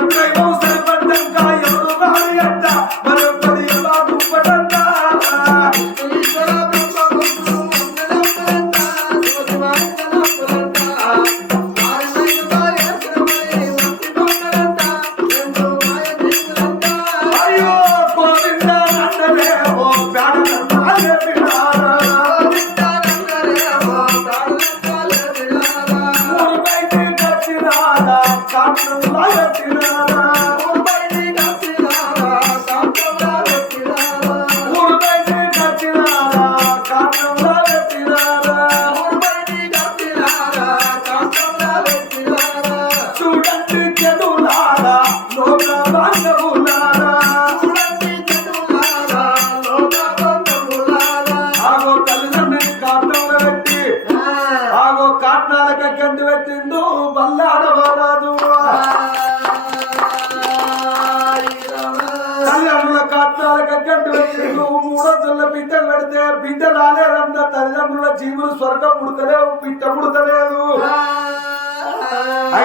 the tables.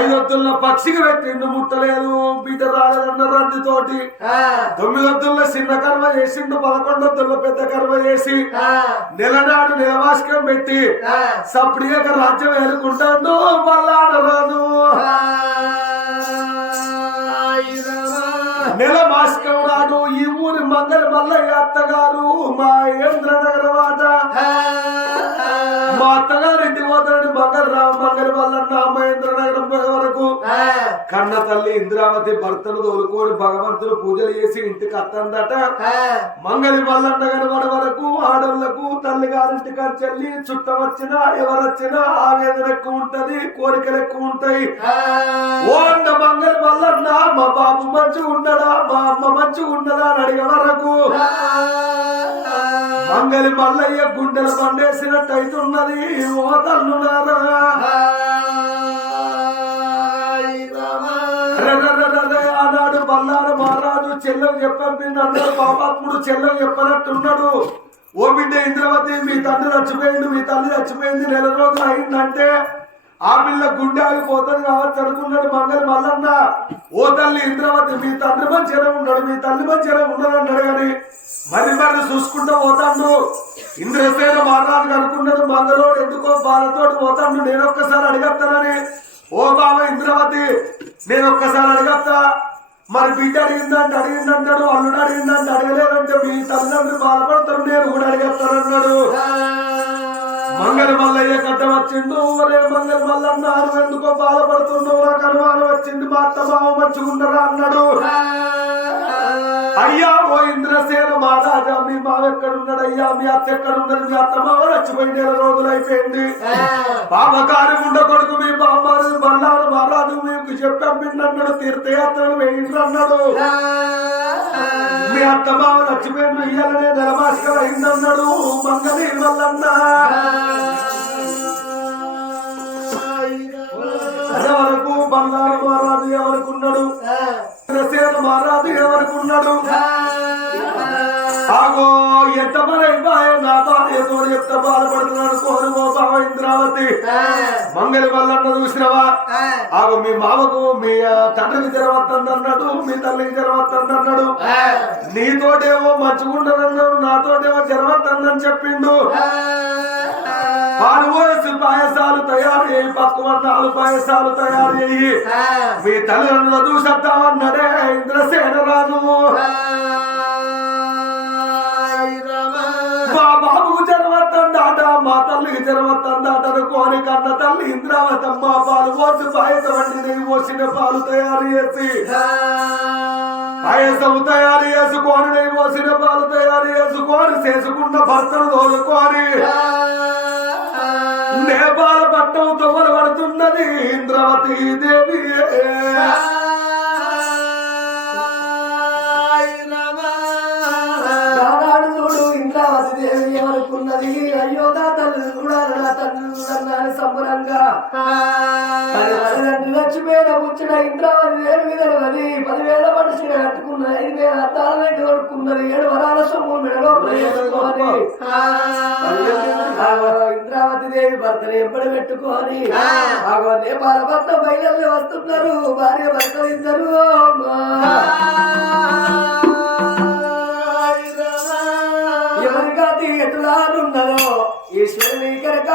ఐదొద్దుల పక్షికి పెట్టిండు ముట్టలేదు. బిడ్డ రాలేదన్న రందితోటి తొమ్మిదొద్దుల చిన్న కర్మ చేసిండు పదకొండొద్దుల పెద్ద కర్మ చేసి నెలనాడు నిలవాసకం పెట్టి సప్పుడిగా రాజ్యం ఏలుకుంటాడు మల్లాడరాదు నెల మాసకం నాడు ఈ ఊరి మంగళ మల్లయ్య అత్తగారు మా ఏంద్రనగర వాట. మా అత్తగారు ఇంటికి పోతాడు మంగళ రామ మంగళ మల్లన్న పోయే వరకు కన్న తల్లి ఇంద్రావతి భర్తను తోలుకొని భగవంతుడు పూజలు చేసి ఇంటికి అత్తందట. మంగళి మల్లన్న కనబడ వరకు ఆడోళ్ళకు తల్లి గారింటి చెల్లి చుట్టం వచ్చినా ఎవరొచ్చినా ఆవేదన ఎక్కువ ఉంటది కోరికలు ఎక్కువ ఉంటాయి. ఓ అన్న మంగళి మా బాబు మంచిగా ఉన్నదా మా అమ్మ మంచిగా ఉన్నదా అని అడిగే వరకు మంగళి మల్లయ్య గుండెల పండేసినట్టు అవుతున్నది ఓ తల్లులారా. ఆనాడు మహారాజు చెల్లెలు చెప్పంపింది అన్నాడు పాపాత్ముడు చెల్లెలు చెప్పనట్టున్నాడు. ఓ బిడ్డ ఇంద్రవతి మీ తండ్రి చచ్చిపోయింది మీ తల్లి చచ్చిపోయింది నెల రోజులు అయిందంటే ఆ పిల్ల గుండె ఆగిపోతుంది కాబట్టి అనుకున్నాడు మంగళ మల్లన్న. ఓ తల్లి ఇంద్రవతి మీ తండ్రి మంచిగా ఉన్నాడు మీ తల్లి మంచిగా ఉన్నాడు అన్నాడు కానీ మరి మరి చూసుకుంటూ పోతాడు. ఇంద్రసేన మహారాజు అనుకున్నాడు మంగళోడు ఎందుకో బాధతోటి పోతాడు. నేను ఒక్కసారి అడిగేస్తానని ఓ బావ ఇంద్రవతి నేను ఒక్కసారి అడగత్తా మరి బిడ్డ అడిగిందంటే అడిగిందంటాడు అల్లుడు అడిగిందంటే అడగలేదంటే మీ తల్లిదండ్రులు బాధపడతారు నేను కూడా అడిగేస్తానన్నాడు. మంగళ మల్లయ్య కట్ట వచ్చిండు ఒరే మంగళ మల్ల అన్నారు ఎందుకో బాధపడుతున్నావు? నాకు అనుమానం వచ్చింది మా అత్త బావ మంచిగుండరా అన్నాడు. అయ్యా ఓ ఇంద్రసేన మహారాజా మీ మావ ఎక్కడున్నాడు అయ్యా మీ అత్త ఎక్కడున్నది మీ అత్త మావ చచ్చిపోయి నెల రోజులు అయిపోయింది పాపకారి ఉండ కొడుకు మీ బామ్మారు బల్లాడు మహారాజు మీకు చెప్పంపిండన్నాడు తీర్థయాత్రలు వేయండి అన్నాడు మీ అత్త మావ చచ్చిపోయింది ఇయ్యాలనే నెలమాసికలు అయిందన్నాడు మంగళి వల్లన్నా ఎవరకు బంగారు మహారాజు ఎవరికున్నాడు? మహారాజు ఆగో ఎంత నా ఎంత బాధపడుతున్నాడు? కోరు ఓ బావ ఇంద్రావతి మంగళి వల్లన్న చూసినవా? ఆగో మీ మామకు మీ తండ్రికి జరవద్దండి అన్నాడు మీ తల్లికి జరవద్దండి అన్నాడు నీతోటేమో మంచిగుండదన్నాడు నాతోటేమో జరవద్దని చెప్పిండు. పాలు పోసి పాయసాలు తయారు చేయి పక్కువ నాలుగు పాయసాలు తయారు చేయి మీ తల్లిదండ్రులు చూసేద్దామన్నాడే ఇంద్రసేన రాజు. మా బాబుకు జరవత్తందాట మా తల్లికి అనుకోని కన్న తల్లి ఇంద్రావతమ్మ పాలు పోసి పాయసం వండి పోసిన పాలు తయారు చేసి పాయసం తయారు చేసుకొని పోసిన పాలు తయారు చేసుకొని చేసుకున్న భర్తను తోలుకొని నేపాల పట్టం తొవ్వలు పడుతున్నది ఇంద్రవతీ దేవి. సంబరంగా చచ్చిపోయిన ముచ్చిన ఇంద్రావతి పదివేల మనిషి కట్టుకున్నది. ఐదు వేల కొడుకున్నది ఏడు వరాల సొమ్ము మెడలో ఇంద్రావతి దేవి భర్తను ఎంబడి పెట్టుకొని నేపాల భర్త బయలు వస్తున్నారు. భార్య భర్త ఇద్దరు. ఎవరిగా ఎటులానున్నదో ఈశ్వరుని కనుక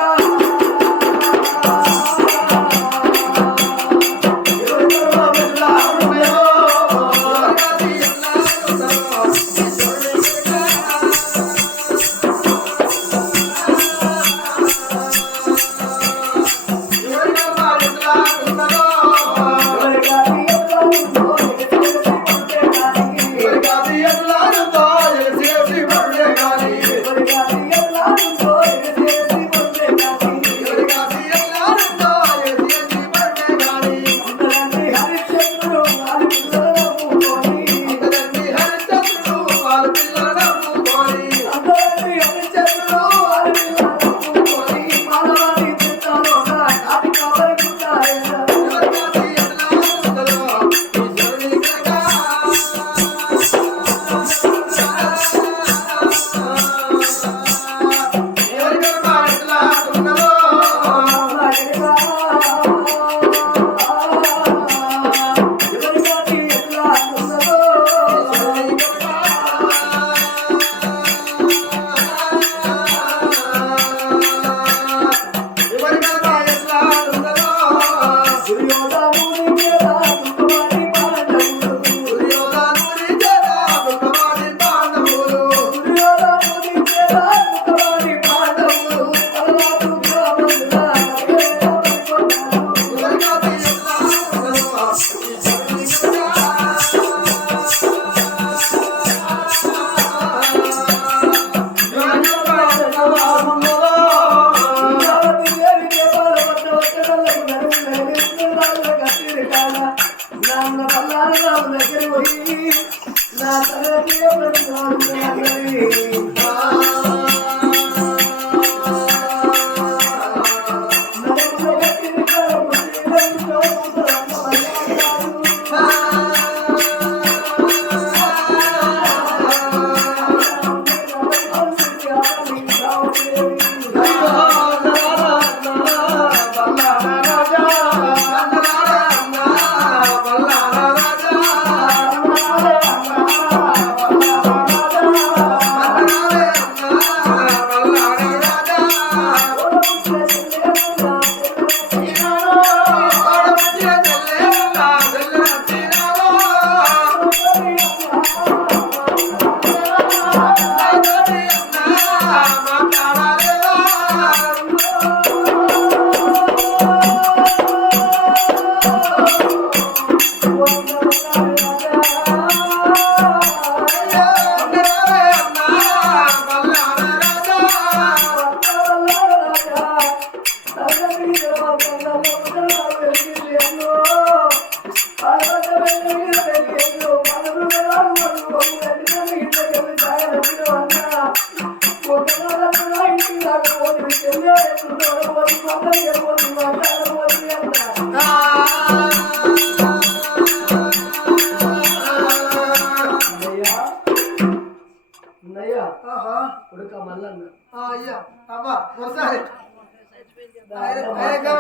కొడుక మల్లన్న అయ్యా అమ్మా ఒకసారి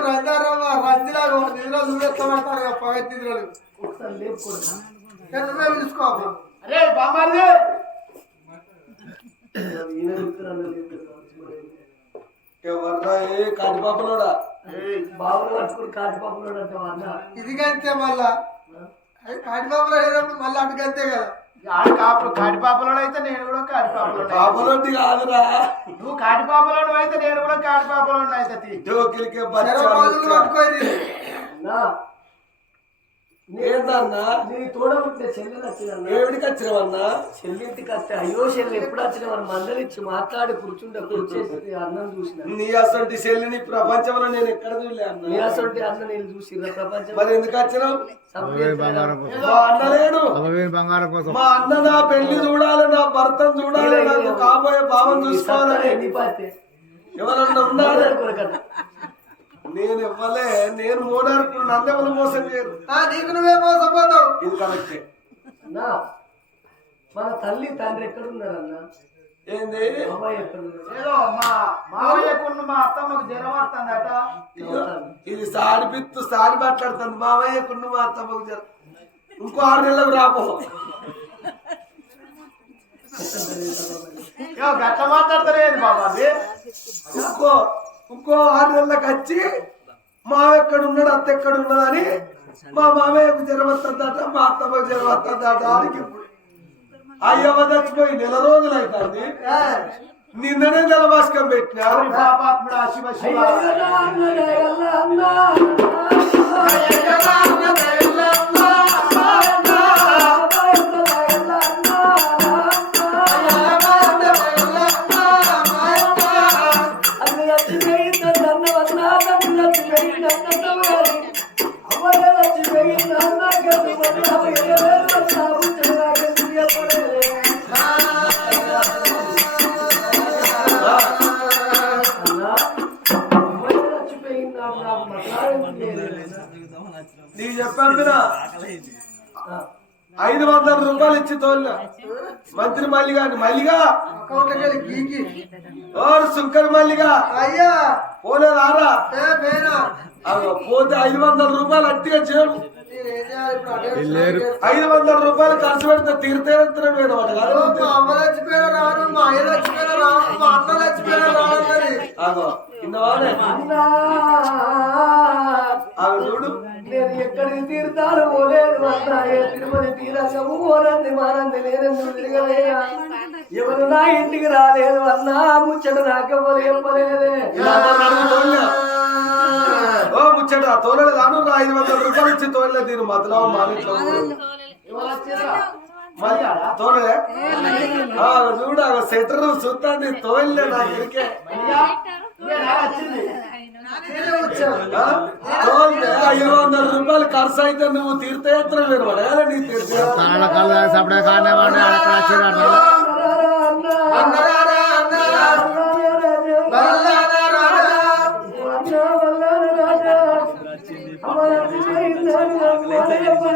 రంగారమ్మ రంజిలాగా నిద్ర చూపిస్తామంటారు పగటి నిద్రలు ఒకసారి లేపు కొడుక అరే బామ్మాలి ఈయన ఎవర్రా ఏ కాటిపాపలోడా బాబులు పట్టుకుని కాటిపాపలోడు అంటే అన్న ఇది కంతే మళ్ళా అటుకంతే కదా. ఆడు కాపు కాటి పాపలో అయితే నేను కూడా కాటి పాపలో పాపలోటి కాదురా. నువ్వు కాటి పాపలో అయితే నేను కూడా కాటి పాపలో అయితే తీ. ఏందన్నా? నీ తోడ పుట్టిన చెల్లెలు వచ్చిందన్న ఏమిడికి వచ్చినవన్నా? చెల్లింటికి వస్తే అయ్యో చెల్లి ఎప్పుడు వచ్చిన మన మందలిచ్చి మాట్లాడి కూర్చుంటే కూర్చేసి అన్నం చూసిన. నీ అసలు చెల్లిని ప్రపంచంలో నేను ఎక్కడ చూడలే నీ అన్న అసలు అన్న నేను చూసిన ప్రపంచం మరి ఎందుకు వచ్చినావు? మా అన్న లేడు. బంగారం కోసం. మా అన్న నా పెళ్ళి చూడాలి నా భర్తను చూడాలి నాకు కాబోయే భావం చూసుకోవాలని. ఎవరన్నా ఉన్నారా? నేను ఇవ్వలే నేను మోడార్పు నన్ను ఎవరు మోసం చేయరు. నీకు నువ్వే మోసపోతావు. ఇది కరెక్టే. అన్నా మన తల్లి తండ్రి ఎక్కడున్నారన్న? ఏంది? అమ్మాయి ఎక్కడున్నారు? ఏదో మా మావయ్యకున్న మా అత్తమ్మకు జ్వరం వస్తుందట. ఇదిగో, ఇది సాడి పిత్తు సాడి మాట్లాడుతుంది. మావయ్య కున్ను మా అత్తమ్మకు జర ఇంకో ఆరు నెలలకు రాబో ఏదో గట్ల మాట్లాడతలేదు బాబా అది. ఇంకో ఇంకో ఆరు నెలలకు వచ్చి మావ ఎక్కడ ఉన్నాడు అత్త ఎక్కడ ఉన్నదని మా మామయ్యకు జ్వరం వస్తుందట మా అత్తమ్మకు జ్వరం వస్తుందట ఆడికి ఇప్పుడు అయ్యవ చచ్చిపోయి నెల రోజులు అవుతుంది నిన్ననే నెల భాస్కం పెట్టినా పాపాత్ముడా శివ శివ. నీకు చెప్పాను ఐదు వందల రూపాయలు ఇచ్చి తోలిన. మంత్రి మల్లిగా మల్లిగా ఓరు మల్లిగా అయ్యా పోలే రారా. పోతే ఐదు వందల రూపాయలు అట్టిగా చేయడు ఐదు వందల రూపాయలు ఖర్చు పెడితే మా అమ్మ చచ్చిపోయినా రాను మా అయ్య చచ్చిపోయినా రాను మా అన్న చచ్చిపోయినా రాను మరి అగో ఇన్నవానే అవి చూడు. నేను ఎక్కడికి తీర్థాలు పోలేదు అన్నా ఏ తిరుమల తీరంగము పోనంది మానంది తిరగలేదా? ఎవరు నా ఇంటికి రాలేదు అన్నా ముచ్చట నాకెవ్వరు చెప్పలేదే. ముచ్చట తోలలు కాను ఐదు వందల రూపాయలు ఇచ్చి తోలలే దీని మతలో మా ఇంట్లో ఎవరు వచ్చిర్రా? మరి తోలలే ఆ, చూడు సెటర్ చూస్తాండి తోలలే నా ఇరికే ఆ? ఐదు వందల రూపాయలు ఖర్చు అయితే నువ్వు తీర్థయాత్ర పడగాలి నీ తీర్థయాత్ర?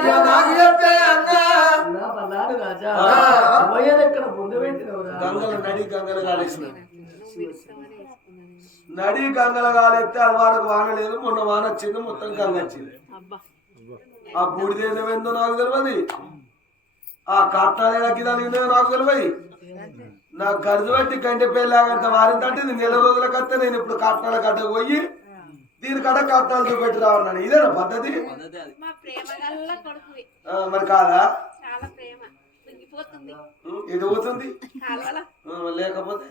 నా నాకు చెప్పే అన్నా ఎక్కడ ముందు పెట్టినవురా? గంగలు నడి గంగలు కాలేసిన నడి గంగలు కాలేస్తే అది వరకు వాన లేదు మొన్న వాన వచ్చింది మొత్తం గంగ వచ్చింది. ఆ బూడిదేందో నాకు తెలియదు ఆ కట్టాలకి దానికి నాకు తెలియదు నా గరుజు బట్టి గంటె పేలాగంత వారిందంటే ఇది నెల రోజుల కత్తే నేను ఇప్పుడు కట్టాల కట్ట పోయి దీని కట్ట కట్టాలు చూపెట్టి రావన్నాను. ఇదేనా పద్ధతి? మా ప్రేమ గల్ల కొడుకు ఆ, మరి కాదా? ఇది పోతుంది? లేకపోతే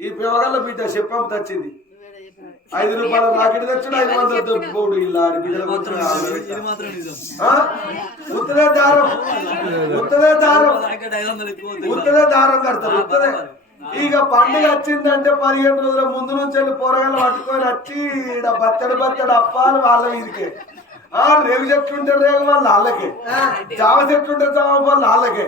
ఈ పిల్లగల్ల బిడ్డ చెప్పం తెచ్చింది. ఐదు రూపాయల రాకెట్ తెచ్చుడు ఐదు వందల బోర్డు ఇలా ఉత్తరే దారం. ఉత్తరే దారం. ఉత్తరే దారం కడతారు ఉత్తరే. ఇక పండుగ వచ్చిందంటే పదిహేను రోజుల ముందు నుంచి వెళ్ళి పొరగలు పట్టుకొని వచ్చి బత్తడి బత్తడి అప్పాలు వాళ్ళ మీదకే. రేగు చెట్టు ఉంటే రేగు వాళ్ళ వాళ్ళకే జామ చెట్టు ఉంటే జామ వాళ్ళ వాళ్ళకే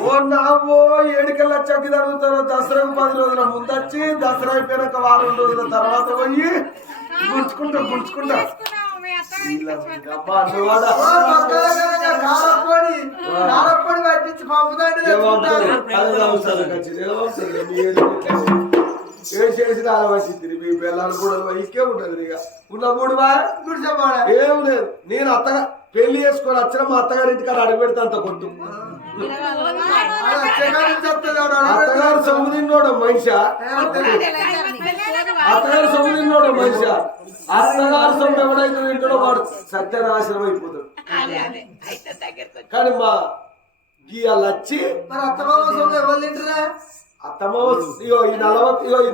ఓ నావో ఏడుకెళ్ళి వచ్చాక జరుగుతారు దసరాకు పది రోజుల ముందొచ్చి దసరా అయిపోయినాక వారం రోజుల తర్వాత పోయి గుంచుకుంటా గుంచుకుంటా కారప్పొడి పట్టించి పంపుతాడు ఏమవుతుంది? అదే అవసరం ఖచ్చితంగా. ఏమవుతుంది? మీరు ఏం చేసి ఆలోచించింది మీ పిల్లలు కూడా ఇక్కే ఉంటుంది ఇక ఉన్న మూడు ఏం లేదు నేను అత్తగా పెళ్ళి చేసుకొని వచ్చిన మా అత్తగారి ఇంటికాడ అడుగు పెడితే అంత కొట్టు అత్తగారు సొమ్ము తిన్నోడు మనిషి అత్తగారు సొమ్ము తిన్నోడు మనిషి అత్తగారు సొమ్ము ఎవడైతే తింటాడో వాడు సత్యనాశనం అయిపోతాడు కానీ మా గీయాలు వచ్చి మరి సొమ్ము ఎవరు తింటారా అత్తమ్మ ఇగో ఈ నలవ ఇగో ఈ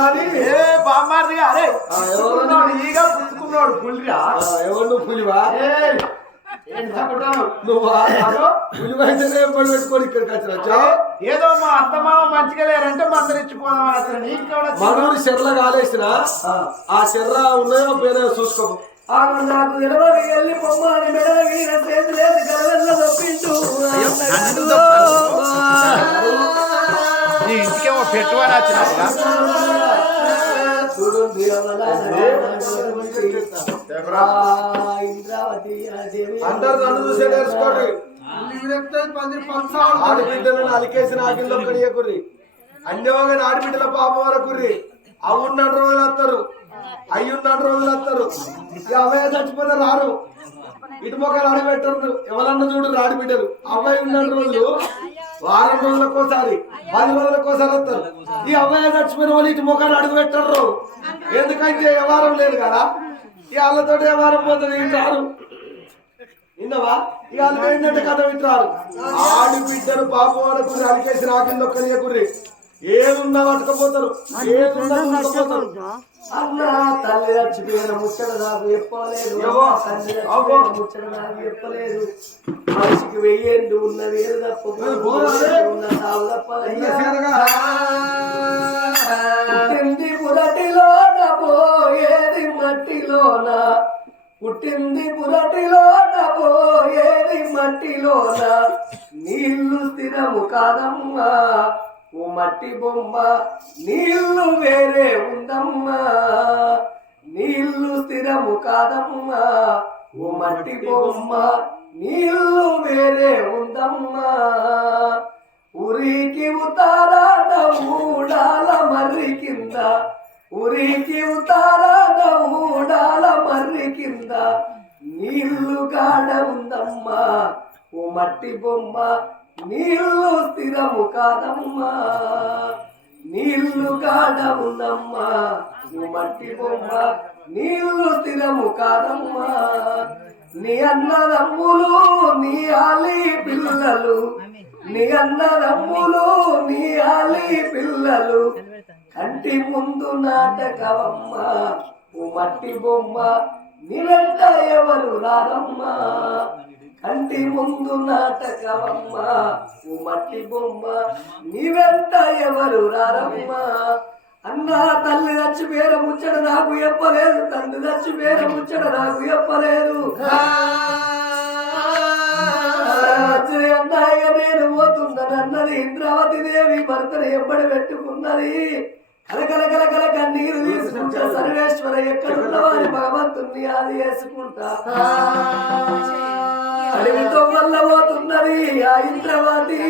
అని పులిరా ఎవరు నువ్వు పులివా పెట్టుకొని ఇక్కడికి వచ్చిన ఏదో మా అత్తమామ మంచిగా లేరంటే కూడా మనూరు చెర్ల కాలేసిన ఆ చెర్ర ఉన్నాయో పేరే చూసుకో నాకు వెళ్ళి బొమ్మని మెడల అందరు నన్ను చూసే నేర్చుకోండి. ఆడబిడ్డలను అలికేసిన ఆకిల్లో కడియకుర్రి అన్యవగా ఆడబిడ్డల పాపం వరకుర్రి అవున్న రోజులు వస్తారు. అయ్యున్న రోజులు వస్తారు. ఇక అవయ్య చచ్చిపోతే రారు. ఇటు మొక్కలు ఆడబెట్టరు ఎవరన్నా చూడు ఆడబిడ్డలు అవ్వయ్య ఉన్న రోజులు. వారం రోజులకోసారి పది రోజులకోసారి వస్తారు. ఈ అవ్వయ్య చచ్చిపోయిన వాళ్ళు ఇటు మొక్కలు అడుగు పెట్టరు. ఎందుకంటే వ్యవహారం లేదు కదా. ఈ వాళ్ళతో వ్యవహారం పోతుంది. ఇటు రారు. విన్నావా? ఇక వాళ్ళు ఏంటంటే కథ వింటారు ఆడి బిడ్డలు పాపం అలికేసి రాకింద ఒక్కరియకుర్రి ఏదున్నా పట్టుకపోతారు. పట్టుకపోతారు అన్న తల్లి చచ్చిపోయిన ముచ్చట నాకు చెప్పలేదు ముచ్చట నాకు చెప్పలేదు మనిషికి వెయ్యేండు ఉన్న వేరు తప్ప. ఉన్న. పుట్టింది పురటిలోన పోయేది మట్టిలోన. నీళ్ళు స్థిరము కాదమ్మా ఓ మట్టి బొమ్మ. నీళ్ళు వేరే ఉందమ్మా నీళ్ళు స్థిరము కాదమ్మా ఓ మట్టి బొమ్మ. నీళ్ళు వేరే ఉందమ్మా. ఉరికి ఉతారాన ఊడాల మర్రి కింద. ఉరికి ఉతారాన ఊడాల మర్రి కింద నీళ్ళు గాడ ఉందమ్మా ఓ మట్టి బొమ్మ నీళ్ళు స్థిరము కాదమ్మా. నీళ్ళు గాడ ఉందమ్మా ఓ మట్టి బొమ్మ నీళ్ళు స్థిరము కాదమ్మా. నీ అన్నదమ్ములు నీ ఆలి పిల్లలు. నీ అన్నదమ్ములు నీ ఆలి పిల్లలు. కంటి ముందు నాటకవమ్మ ఓ మట్టి బొమ్మ నీ ఎవరు రారమ్మ కంటి ముందు నాటకవమ్మ ఓ మట్టి బొమ్మ నీవెంట ఎవరు రారమ్మ అన్న తల్లి చచ్చి పేర ముచ్చట నాకు చెప్పలేదు తండ్రి చచ్చి పేర ముచ్చట నాకు చెప్పలేదు రాత్రి నేను పోతుందని అన్నది ఇంద్రావతి దేవి భర్తను ఎప్పటి పెట్టుకున్నది. కలకల కలకల కన్నీరు తీసుకుంటా సర్వేశ్వర ఎక్కడున్న వారి భగవంతుణ్ణి అది వేసుకుంటా అడవితో వల్ల పోతున్నది ఆ ఇంద్రవతి